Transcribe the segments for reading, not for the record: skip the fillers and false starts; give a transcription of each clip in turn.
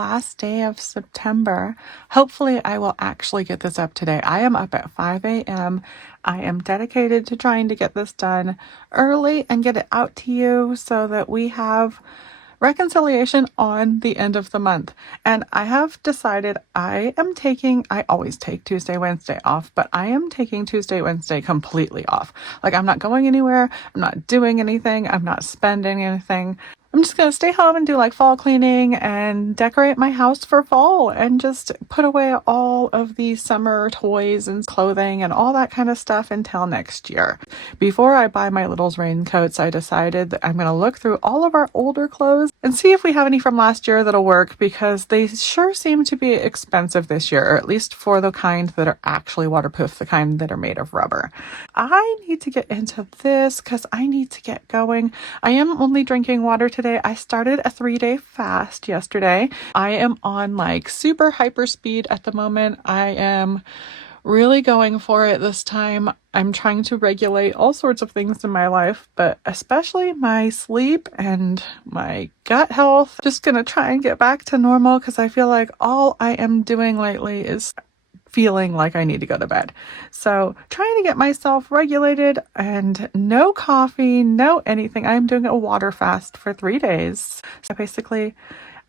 last day of September. Hopefully I will actually get this up today. I am up at 5 a.m. I am dedicated to trying to get this done early and get it out to you so that we have reconciliation on the end of the month. And I have decided I always take Tuesday, Wednesday off, but I am taking Tuesday, Wednesday completely off. Like, I'm not going anywhere. I'm not doing anything. I'm not spending anything. I'm just going to stay home and do like fall cleaning and decorate my house for fall and just put away all of the summer toys and clothing and all that kind of stuff until next year. Before I buy my littles raincoats, I decided that I'm going to look through all of our older clothes and see if we have any from last year that'll work, because they sure seem to be expensive this year, or at least for the kind that are actually waterproof, the kind that are made of rubber. I need to get into this because I need to get going. I am only drinking water today. I started a 3-day fast yesterday. I am on like super hyper speed at the moment. I am really going for it this time. I'm trying to regulate all sorts of things in my life, but especially my sleep and my gut health. Just gonna try and get back to normal because I feel like all I am doing lately is feeling like I need to go to bed. So trying to get myself regulated, and no coffee, no anything. I'm doing a water fast for 3 days. So basically,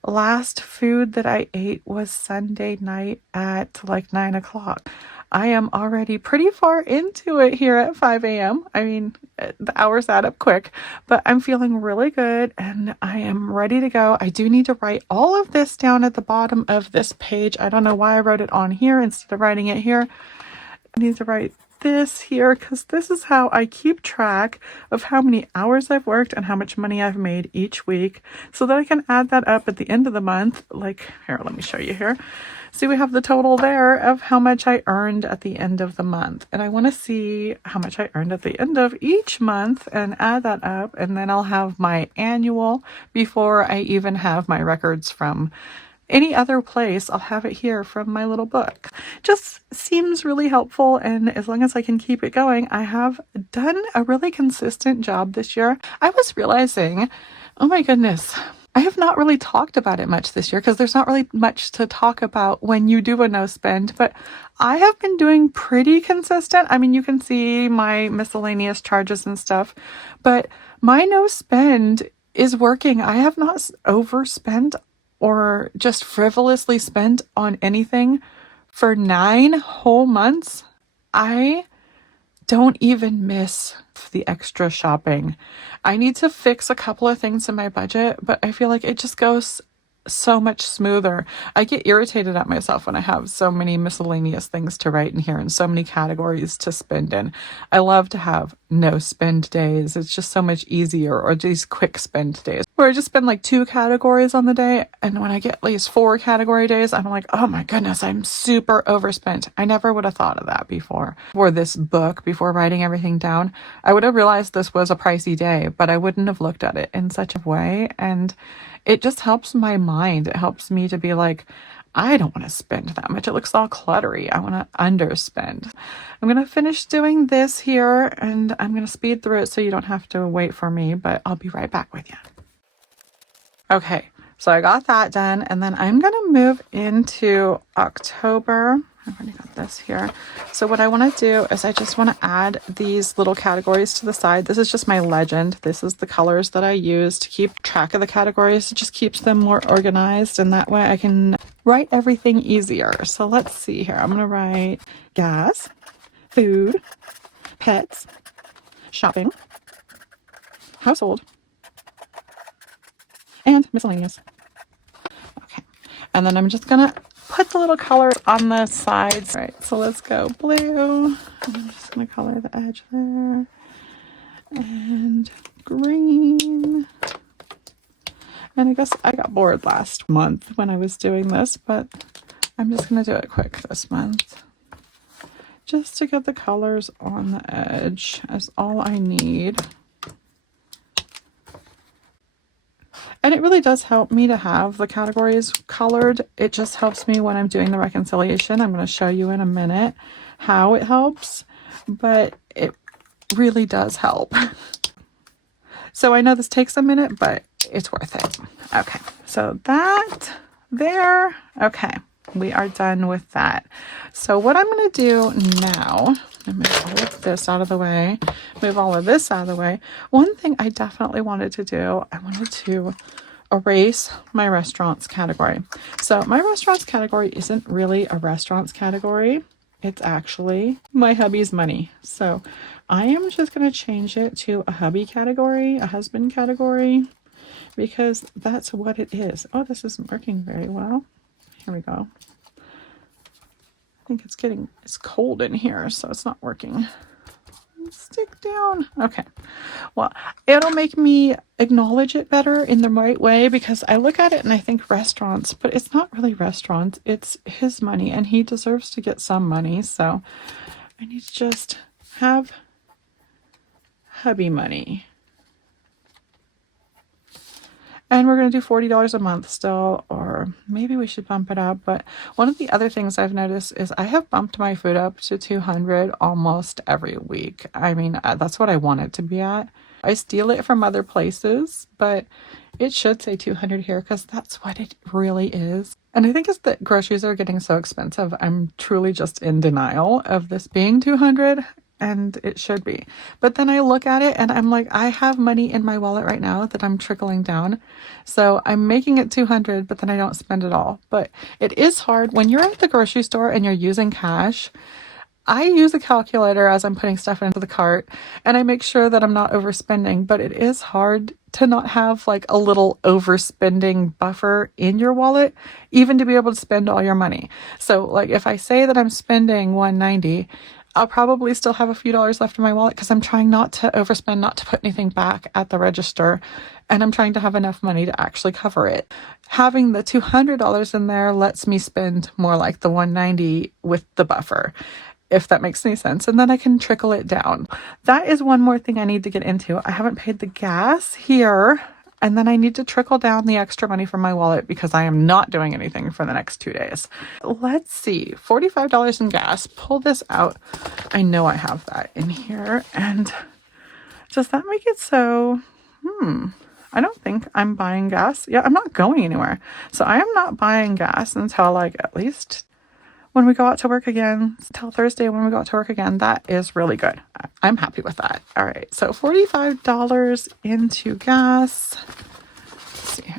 last food that I ate was Sunday night at like 9 o'clock. I am already pretty far into it here at 5 a.m. I mean, the hours add up quick, but I'm feeling really good and I am ready to go. I do need to write all of this down at the bottom of this page. I don't know why I wrote it on here instead of writing it here. I need to write this here because this is how I keep track of how many hours I've worked and how much money I've made each week, so that I can add that up at the end of the month. Like, here, let me show you here. See, we have the total there of how much I earned at the end of the month. And I want to see how much I earned at the end of each month and add that up. And then I'll have my annual before I even have my records from any other place. I'll have it here from my little book. Just seems really helpful. And as long as I can keep it going, I have done a really consistent job this year. I was realizing, oh my goodness, I have not really talked about it much this year because there's not really much to talk about when you do a no spend, but I have been doing pretty consistent. I mean, you can see my miscellaneous charges and stuff, but my no spend is working. I have not overspent or just frivolously spent on anything for 9 whole months. I don't even miss the extra shopping. I need to fix a couple of things in my budget, but I feel like it just goes so much smoother. I get irritated at myself when I have so many miscellaneous things to write in here and so many categories to spend in. I love to have no spend days. It's just so much easier, or these quick spend days where I just spend like 2 categories on the day. And when I get at least 4 category days, I'm like, oh my goodness, I'm super overspent. I never would have thought of that before. For this book, before writing everything down, I would have realized this was a pricey day, but I wouldn't have looked at it in such a way. And it just helps my mind. It helps me to be like, I don't want to spend that much. It looks all cluttery. I want to underspend. I'm going to finish doing this here and I'm going to speed through it so you don't have to wait for me, but I'll be right back with you. Okay, so I got that done, and then I'm going to move into October. I've already got this here. So what I want to do is I just want to add these little categories to the side. This is just my legend. This is the colors that I use to keep track of the categories. It just keeps them more organized, and that way I can write everything easier. So let's see here. I'm going to write gas, food, pets, shopping, household, and miscellaneous. Okay. And then I'm just going to put the little colors on the sides. All right, so let's go blue. I'm just going to color the edge there. And green. And I guess I got bored last month when I was doing this, but I'm just going to do it quick this month. Just to get the colors on the edge is all I need. And it really does help me to have the categories colored. It just helps me when I'm doing the reconciliation. I'm going to show you in a minute how it helps, but it really does help. So I know this takes a minute, but it's worth it. Okay, so that There. Okay. We are done with that. So what I'm going to do now, and move all of this out of the way, move all of this out of the way. One thing I definitely wanted to do, I wanted to erase my restaurants category. So my restaurants category isn't really a restaurants category. It's actually my hubby's money. So I am just going to change it to a hubby category, a husband category, because that's what it is. Oh, this isn't working very well. Here we go. I think it's cold in here, so it's not working. Stick down. Okay. Well, it'll make me acknowledge it better in the right way, because I look at it and I think restaurants, but it's not really restaurants. It's his money and he deserves to get some money. So I need to just have hubby money. And we're going to do $40 a month still, or maybe we should bump it up. But one of the other things I've noticed is I have bumped my food up to $200 almost every week. I mean, that's what I want it to be at. I steal it from other places, but it should say $200 here because that's what it really is. And I think it's that groceries are getting so expensive. I'm truly just in denial of this being $200. And it should be. But then I look at it and I'm like, I have money in my wallet right now that I'm trickling down. So I'm making it $200, but then I don't spend it all. But it is hard when you're at the grocery store and you're using cash. I use a calculator as I'm putting stuff into the cart and I make sure that I'm not overspending, but it is hard to not have like a little overspending buffer in your wallet, even to be able to spend all your money. So like if I say that I'm spending $190, I'll probably still have a few dollars left in my wallet because I'm trying not to overspend, not to put anything back at the register. And I'm trying to have enough money to actually cover it. Having the $200 in there lets me spend more like the $190 with the buffer, if that makes any sense. And then I can trickle it down. That is one more thing I need to get into. I haven't paid the gas here. And then I need to trickle down the extra money from my wallet because I am not doing anything for the next 2 days. Let's see, $45 in gas. Pull this out. I know I have that in here. And does that make it so? I don't think I'm buying gas. Yeah, I'm not going anywhere. So I am not buying gas until like at least when we go out to work again, till Thursday when we go out to work again. That is really good. I'm happy with that. All right, so $45 into gas. Let's see here.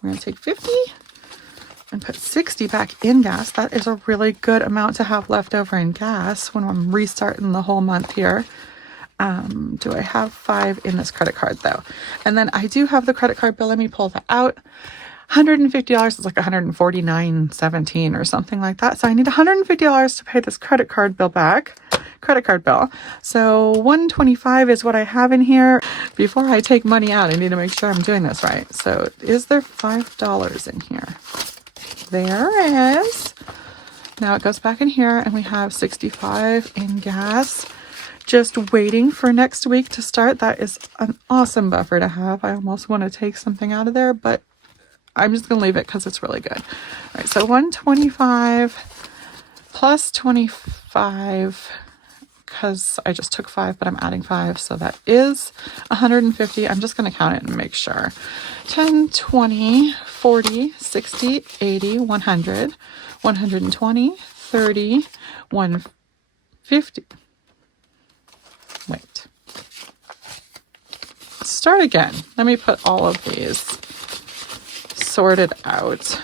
We're gonna take 50 and put 60 back in gas. That is a really good amount to have left over in gas when I'm restarting the whole month here. Do I have 5 in this credit card though? And then I do have the credit card bill. Let me pull that out. $150 is like $149.17 or something like that. So I need $150 to pay this credit card bill back. So $125 is what I have in here. Before I take money out, I need to make sure I'm doing this right. So is there $5 in here? There is. Now it goes back in here and we have 65 in gas. Just waiting for next week to start. That is an awesome buffer to have. I almost want to take something out of there, but I'm just going to leave it because it's really good. All right, so 125 plus 25, because I just took 5, but I'm adding 5. So that is 150. I'm just going to count it and make sure. 10, 20, 40, 60, 80, 100, 120, 30, 150. Wait. Start again. Let me put all of these sorted out.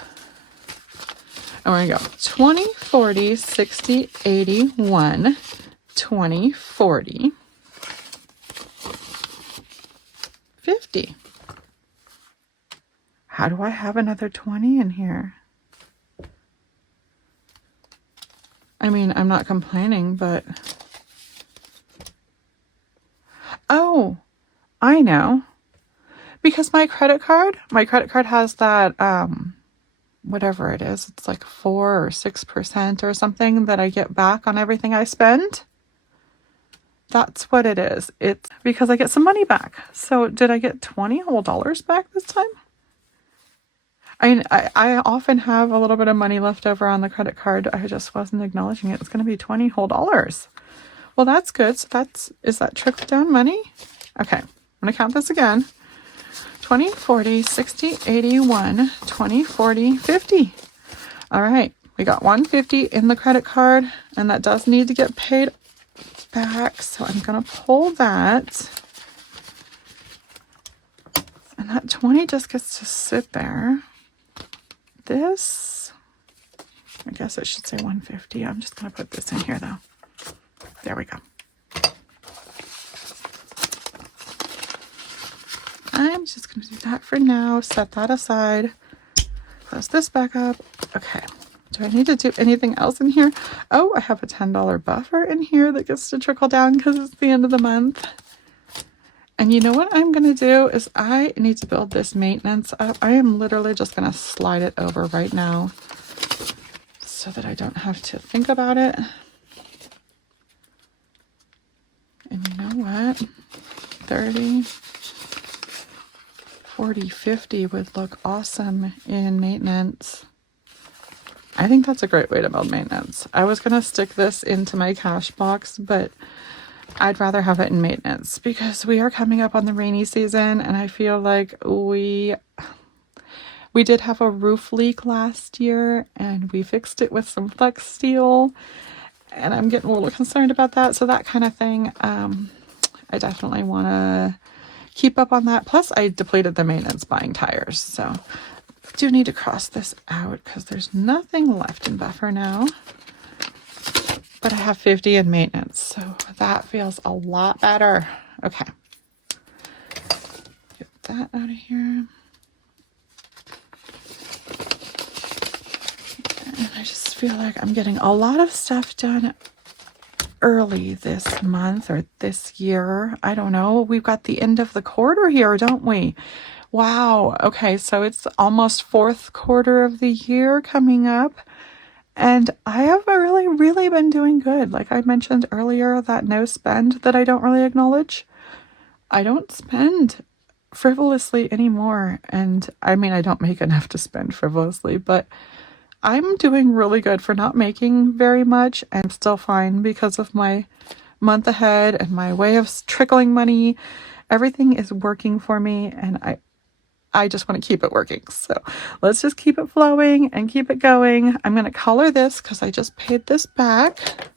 And we're going to go 20, 40, 60, 80, 1, 20, 40, 50. How do I have another 20 in here? I mean, I'm not complaining, but... Oh, I know. Because my credit card has that, whatever it is, it's like 4 or 6% or something that I get back on everything I spend. That's what it is. It's because I get some money back. So did I get $20 whole back this time? I mean, I often have a little bit of money left over on the credit card. I just wasn't acknowledging it. It's going to be $20 whole. Well, that's good. So is that trickle down money? Okay, I'm going to count this again. 20, 40, 60, 81, 20, 40, 50. All right, we got 150 in the credit card, and that does need to get paid back. So I'm going to pull that. And that 20 just gets to sit there. This, I guess it should say 150. I'm just going to put this in here though. There we go. I'm just going to do that for now. Set that aside. Close this back up. Okay. Do I need to do anything else in here? Oh, I have a $10 buffer in here that gets to trickle down because it's the end of the month. And you know what I'm going to do is I need to build this maintenance up. I am literally just going to slide it over right now so that I don't have to think about it. And you know what? 30, 40, 50 would look awesome in maintenance. I think that's a great way to build maintenance. I was going to stick this into my cash box, but I'd rather have it in maintenance because we are coming up on the rainy season, and I feel like we did have a roof leak last year and we fixed it with some flex steel, and I'm getting a little concerned about that. So that kind of thing, I definitely want to keep up on that. Plus I depleted the maintenance buying tires. So I do need to cross this out because there's nothing left in buffer now. But I have 50 in maintenance, so that feels a lot better. Okay. Get that out of here. And I just feel like I'm getting a lot of stuff done early this month or this year. I don't know. We've got the end of the quarter here, don't we? Wow. Okay, so it's almost fourth quarter of the year coming up. And I have really been doing good. Like I mentioned earlier, that no spend that I don't really acknowledge. I don't spend frivolously anymore. And I mean, I don't make enough to spend frivolously, but I'm doing really good for not making very much. I'm still fine because of my month ahead and my way of trickling money. Everything is working for me, and I just want to keep it working. So let's just keep it flowing and keep it going. I'm going to color this because I just paid this back.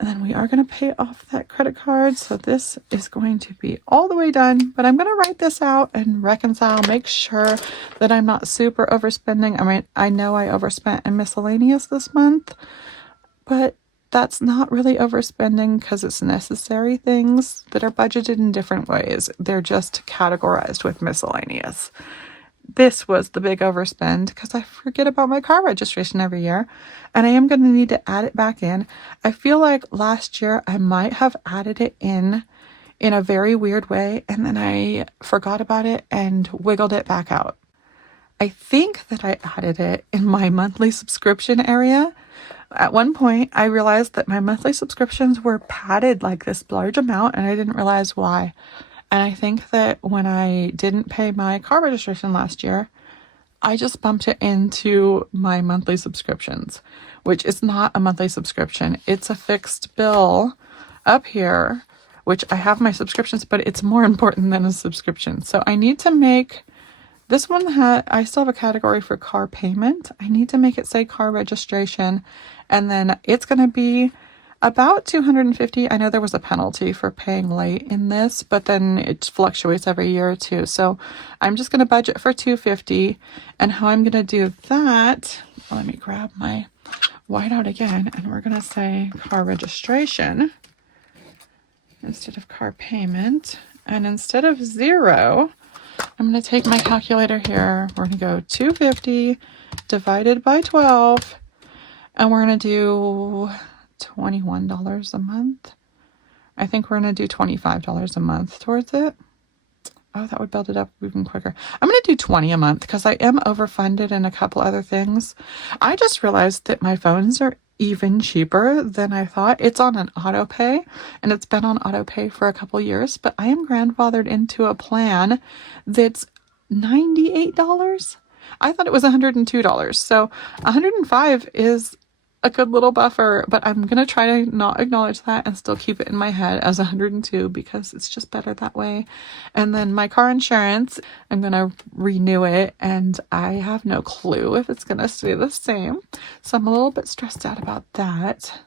And then we are going to pay off that credit card. So this is going to be all the way done. But I'm going to write this out and reconcile, make sure that I'm not super overspending. I mean, I know I overspent in miscellaneous this month, but that's not really overspending because it's necessary things that are budgeted in different ways. They're just categorized with miscellaneous. This was the big overspend because I forget about my car registration every year, and I am going to need to add it back in. I feel like last year I might have added it in a very weird way, and then I forgot about it and wiggled it back out. I think that I added it in my monthly subscription area. At one point, I realized that my monthly subscriptions were padded like this large amount, and I didn't realize why. And I think that when I didn't pay my car registration last year, I just bumped it into my monthly subscriptions, which is not a monthly subscription. It's a fixed bill up here, which I have my subscriptions, but it's more important than a subscription. So I need to make this one. I still have a category for car payment. I need to make it say car registration, and then it's going to be about $250. I know there was a penalty for paying late in this, but then it fluctuates every year or two. So I'm just going to budget for $250. And how I'm going to do that, let me grab my whiteout again, and we're going to say car registration instead of car payment. And instead of 0, I'm going to take my calculator here. We're going to go 250 divided by 12, and we're going to do $21 a month. I think we're going to do $25 a month towards it. Oh, that would build it up even quicker. I'm going to do 20 a month because I am overfunded in a couple other things. I just realized that my phones are even cheaper than I thought. It's on an auto pay, and it's been on auto pay for a couple years, but I am grandfathered into a plan that's $98. I thought it was $102. So $105 is a good little buffer, but I'm going to try to not acknowledge that and still keep it in my head as 102 because it's just better that way. And then my car insurance, I'm going to renew it and I have no clue if it's going to stay the same. So I'm a little bit stressed out about that.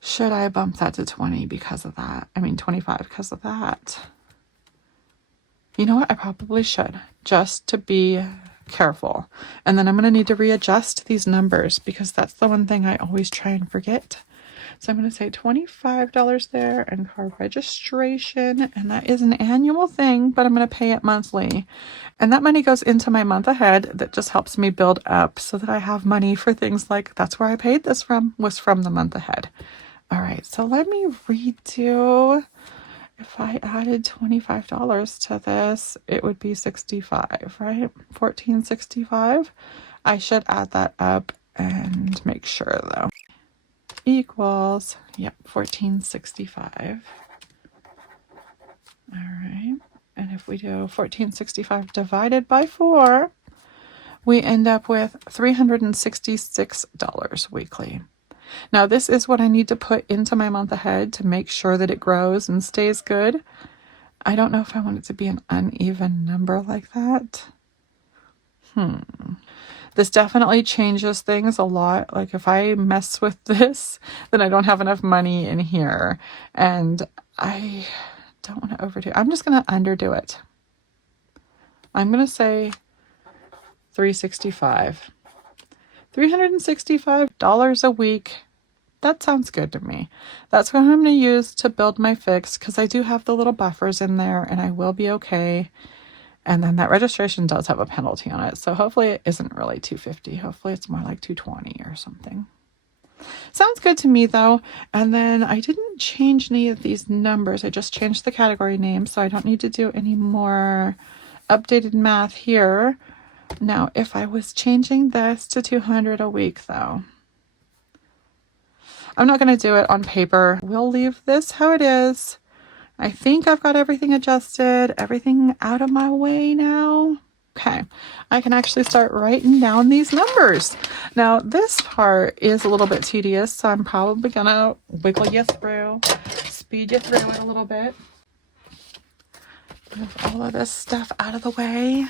Should I bump that to 20 because of that? I mean, 25 because of that. You know what? I probably should, just to be careful. And then I'm going to need to readjust these numbers because that's the one thing I always try and forget. So I'm going to say $25 there and car registration. And that is an annual thing, but I'm going to pay it monthly. And that money goes into my month ahead. That just helps me build up so that I have money for things like, that's where I paid this from, was from the month ahead. All right, so let me redo. If I added $25 to this, it would be 65, right? 1465. I should add that up and make sure though. Equals, yep, 1465. All right. And if we do 1465 divided by 4, we end up with $366 weekly. Now, this is what I need to put into my month ahead to make sure that it grows and stays good. I don't know if I want it to be an uneven number like that. This definitely changes things a lot. Like if I mess with this, then I don't have enough money in here. And I don't want to overdo it. I'm just going to underdo it. I'm going to say 365. $365 a week. That sounds good to me. That's what I'm going to use to build my fix because I do have the little buffers in there and I will be okay. And then that registration does have a penalty on it. So hopefully it isn't really $250. Hopefully it's more like $220 or something. Sounds good to me though. And then I didn't change any of these numbers. I just changed the category name. So I don't need to do any more updated math here. Now, if I was changing this to 200 a week though, I'm not going to do it on paper. We'll leave this how it is. I think I've got everything adjusted, everything out of my way now. Okay, I can actually start writing down these numbers. Now, this part is a little bit tedious, so I'm probably going to wiggle you through, speed you through it a little bit. Move all of this stuff out of the way.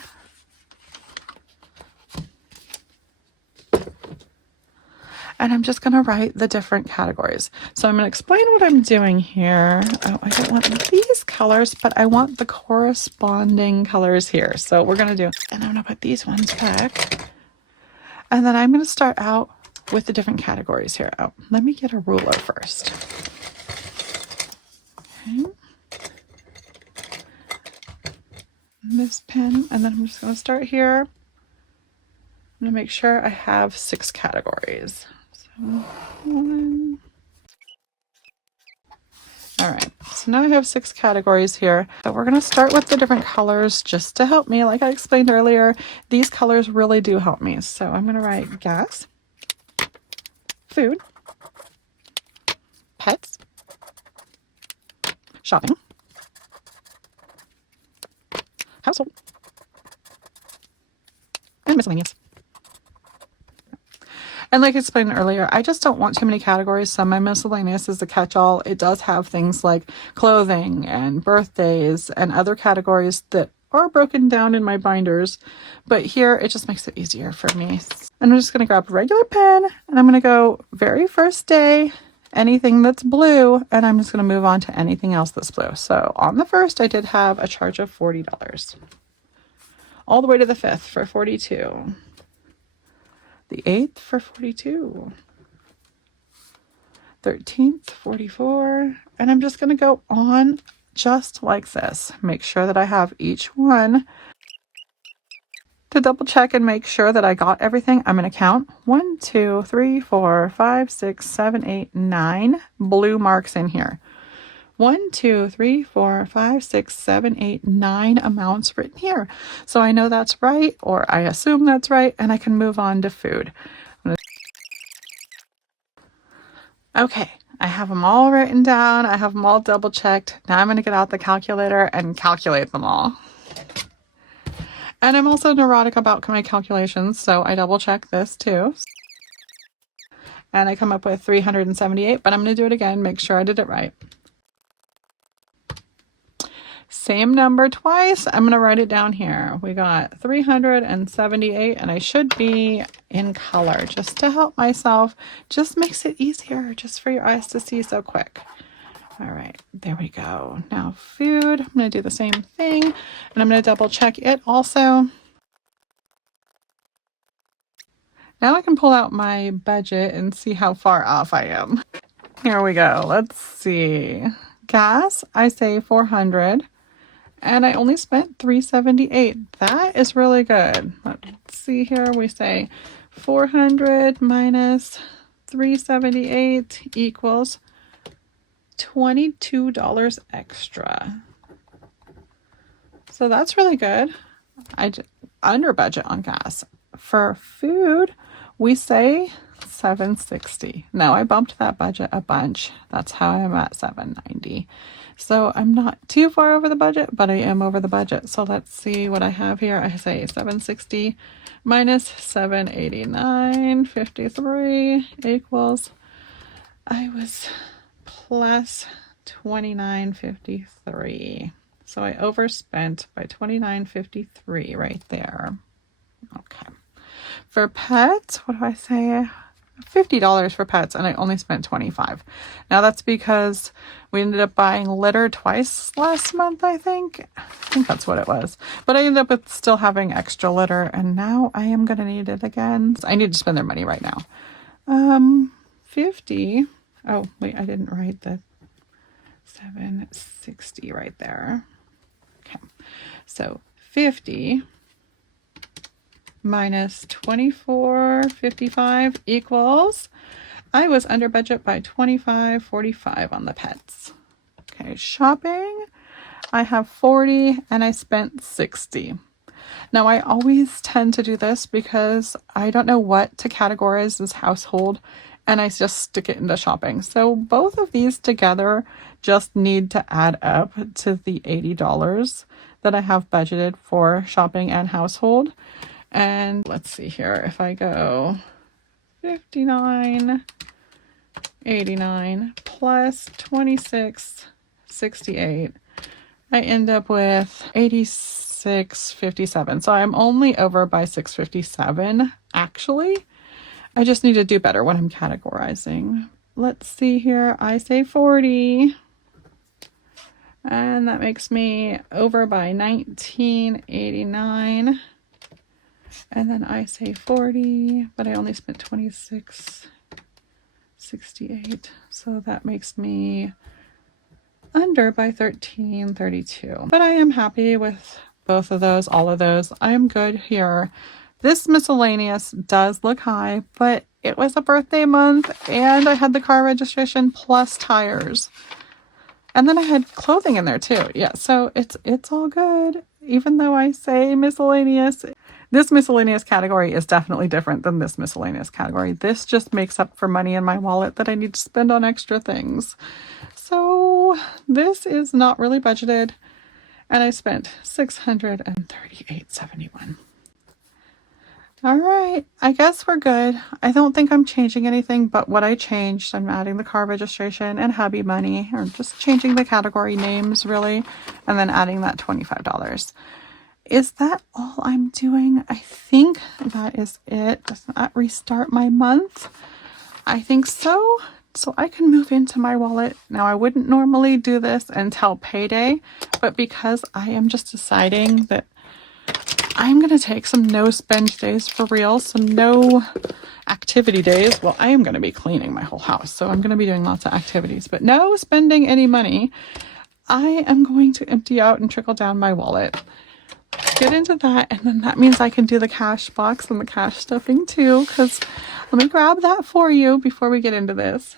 And I'm just going to write the different categories. So I'm going to explain what I'm doing here. Oh, I don't want these colors, but I want the corresponding colors here. So we're going to do, and I'm going to put these ones back. And then I'm going to start out with the different categories here. Oh, let me get a ruler first. Okay. This pen, and then I'm just going to start here. I'm going to make sure I have 6 categories. One. All right, so now I have 6 categories here. So we're going to start with the different colors just to help me. Like I explained earlier, these colors really do help me. So I'm going to write gas, food, pets, shopping, household, and miscellaneous. And like I explained earlier, I just don't want too many categories. So my miscellaneous is a catch-all. It does have things like clothing and birthdays and other categories that are broken down in my binders. But here, it just makes it easier for me. And I'm just going to grab a regular pen and I'm going to go very first day, anything that's blue, and I'm just going to move on to anything else that's blue. So on the first, I did have a charge of $40. All the way to the 5th for $42. The 8th for $42, 13th, $44, and I'm just going to go on just like this. Make sure that I have each one. To double check and make sure that I got everything, I'm going to count 1, 2, 3, 4, 5, 6, 7, 8, 9 blue marks in here. 1, 2, 3, 4, 5, 6, 7, 8, 9 amounts written here. So I know that's right, or I assume that's right, and I can move on to food. Okay, I have them all written down. I have them all double checked. Now I'm going to get out the calculator and calculate them all. And I'm also neurotic about my calculations, so I double check this too. and I come up with 378, but I'm going to do it again, make sure I did it right. Same number twice. I'm going to write it down here. We got 378, and I should be in color just to help myself. Just makes it easier just for your eyes to see so quick. All right, there we go. Now food, I'm going to do the same thing, and I'm going to double check it also. Now I can pull out my budget and see how far off I am. Here we go. Let's see. Gas, I say 400. And I only spent 378. That is really good. Let's see here. We say 400 minus 378 equals $22 extra. So that's really good. Under budget on gas. For food, we say 760. Now I bumped that budget a bunch. That's how I'm at 790. So I'm not too far over the budget, but I am over the budget. So let's see what I have here. I say 760 minus 789.53 equals, I was plus 29.53. So I overspent by 29.53 right there. Okay. For pets, what do I say? $50 for pets, and I only spent $25. Now that's because we ended up buying litter twice last month, I think that's what it was. But I ended up with still having extra litter, and now I am going to need it again. I need to spend their money right now. 50. Oh, wait, I didn't write the 760 right there. Okay. So 50 minus 24.55 equals, I was under budget by 25.45 on the pets. Okay, shopping, I have 40 and I spent 60. Now I always tend to do this because I don't know what to categorize as household, and I just stick it into shopping. So both of these together just need to add up to the $80 that I have budgeted for shopping and household. And let's see here, if I go 59.89 plus 26.68, I end up with 86.57. So I'm only over by 6.57 actually. I just need to do better when I'm categorizing. Let's see here, I say 40. And that makes me over by 19.89. And then I say 40, but I only spent 26.68. So that makes me under by 13.32. But I am happy with both of those, all of those. I am good here. This miscellaneous does look high, but it was a birthday month and I had the car registration plus tires. And then I had clothing in there too. Yeah, so it's all good. Even though I say miscellaneous, this miscellaneous category is definitely different than this miscellaneous category. This just makes up for money in my wallet that I need to spend on extra things. So this is not really budgeted, and I spent $638.71. All right, I guess we're good. I don't think I'm changing anything but what I changed. I'm adding the car registration and hubby money, or just changing the category names really, and then adding that $25. Is that all I'm doing? I think that is it. Does that restart my month? I think so. So I can move into my wallet. Now I wouldn't normally do this until payday, but because I am just deciding that I'm going to take some no spend days for real, some no activity days. Well, I am going to be cleaning my whole house, so I'm going to be doing lots of activities, but no spending any money. I am going to empty out and trickle down my wallet. Get into that, and then that means I can do the cash box and the cash stuffing too, because let me grab that for you before we get into this.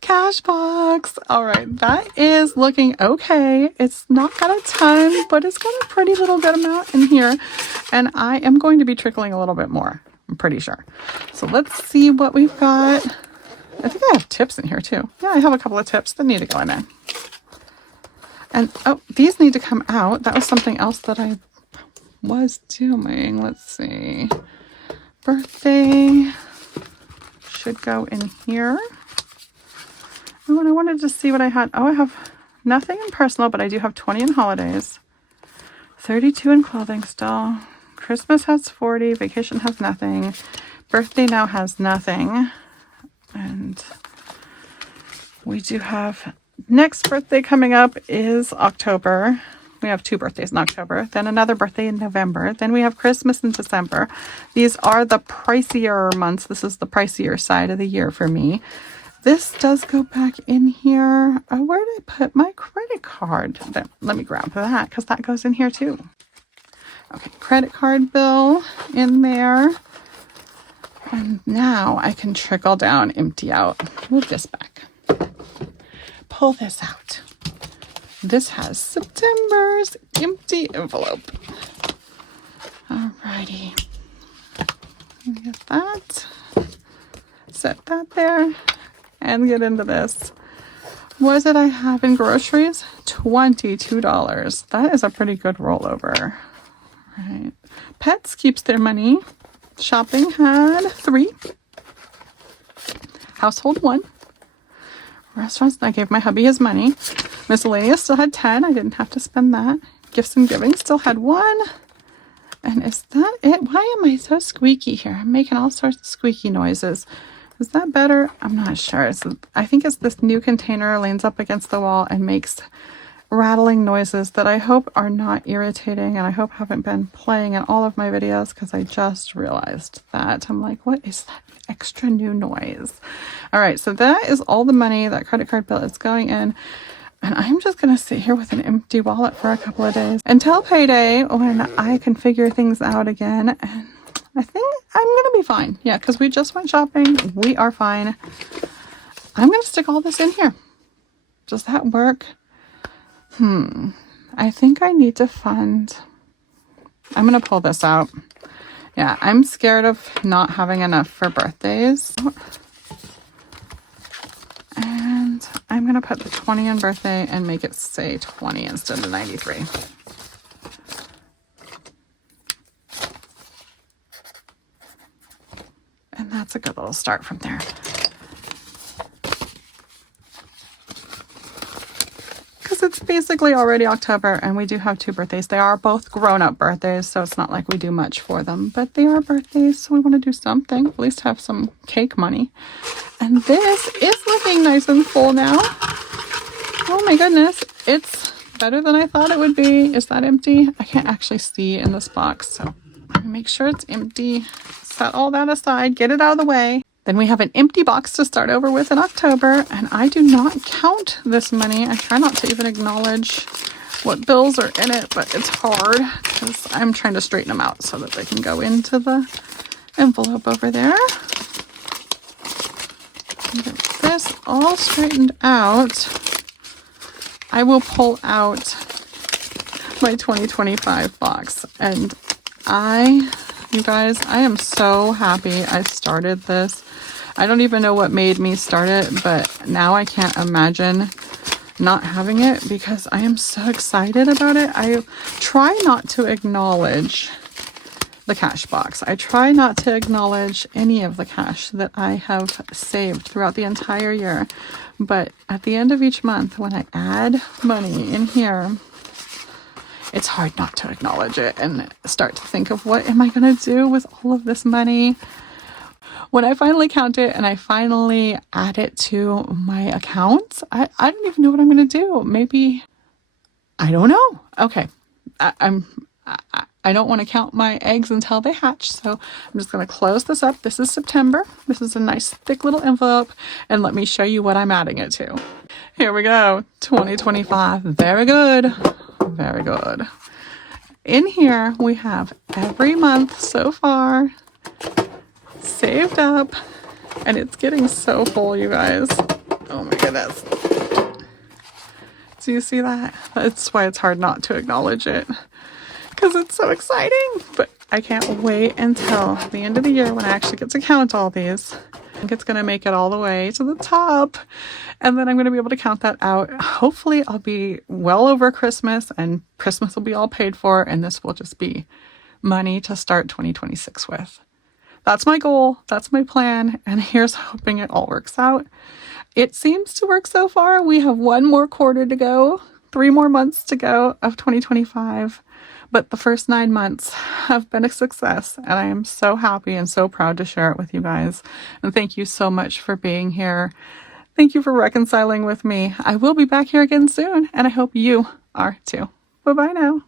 Cash box. All right, that is looking okay. It's not got a ton, but it's got a pretty little good amount in here, and I am going to be trickling a little bit more, I'm pretty sure. So let's see what we've got. I think I have tips in here too. Yeah, I have a couple of tips that need to go in there. And oh, these need to come out. That was something else that I was doing. Let's see. Birthday should go in here. Oh, and I wanted to see what I had. Oh, I have nothing in personal, but I do have 20 in holidays. 32 in clothing still. Christmas has 40. Vacation has nothing. Birthday now has nothing. And we do have next birthday coming up is October. We have 2 birthdays in October, then another birthday in November. Then we have Christmas in December. These are the pricier months. This is the pricier side of the year for me. This does go back in here. Oh, where did I put my credit card? There, let me grab that because that goes in here too. Okay, credit card bill in there. And now I can trickle down, empty out. Move this back. Pull this out. This has September's empty envelope. Alrighty. Get that. Set that there. And get into this. What did I have in groceries? $22. That is a pretty good rollover. Right. Pets keeps their money. Shopping had 3. Household 1. Restaurants, I gave my hubby his money. Miscellaneous still had 10. I didn't have to spend that. Gifts and giving still had 1. And is that it? Why am I so squeaky here? I'm making all sorts of squeaky noises. Is that better? I'm not sure. I think it's this new container leans up against the wall and makes rattling noises that I hope are not irritating and I hope haven't been playing in all of my videos because I just realized that. I'm like, what is that extra new noise? All right, so that is all the money. That credit card bill is going in. And I'm just going to sit here with an empty wallet for a couple of days until payday when I can figure things out again. And I think I'm going to be fine. Yeah, because we just went shopping. We are fine. I'm going to stick all this in here. Does that work? I think I need to fund. I'm going to pull this out. Yeah, I'm scared of not having enough for birthdays. And I'm going to put the 20 in birthday and make it say 20 instead of 93. And that's a good little start from there. Because it's basically already October and we do have 2 birthdays. They are both grown-up birthdays, so it's not like we do much for them. But they are birthdays, so we want to do something. At least have some cake money. And this is looking nice and full now. Oh my goodness. It's better than I thought it would be. Is that empty? I can't actually see in this box, so I'm going to make sure it's empty. Set all that aside. Get it out of the way. Then we have an empty box to start over with in October, and I do not count this money. I try not to even acknowledge what bills are in it, but it's hard because I'm trying to straighten them out so that they can go into the envelope over there. Get this all straightened out. I will pull out my 2025 box, and you guys, I am so happy I started this. I don't even know what made me start it, but now I can't imagine not having it because I am so excited about it. I try not to acknowledge the cash box. I try not to acknowledge any of the cash that I have saved throughout the entire year. But at the end of each month, when I add money in here, it's hard not to acknowledge it and start to think of what am I going to do with all of this money. When I finally count it and I finally add it to my account, I don't even know what I'm going to do. Maybe, I don't know. Okay. I don't want to count my eggs until they hatch. So I'm just going to close this up. This is September. This is a nice thick little envelope. And let me show you what I'm adding it to. Here we go. 2025. Very good. Very good. In here, we have every month so far saved up, and it's getting so full, you guys. Oh my goodness. Do you see that? That's why it's hard not to acknowledge it, because it's so exciting. But I can't wait until the end of the year when I actually get to count all these. I think it's going to make it all the way to the top, and then I'm going to be able to count that out. Hopefully I'll be well over Christmas, and Christmas will be all paid for, and this will just be money to start 2026 with. that's my goal. That's my plan. And here's hoping it all works out. It seems to work so far. We have one more quarter to go, 3 more months to go of 2025. But the first 9 months have been a success, and I am so happy and so proud to share it with you guys. And thank you so much for being here. Thank you for reconciling with me. I will be back here again soon, and I hope you are too. Bye-bye now.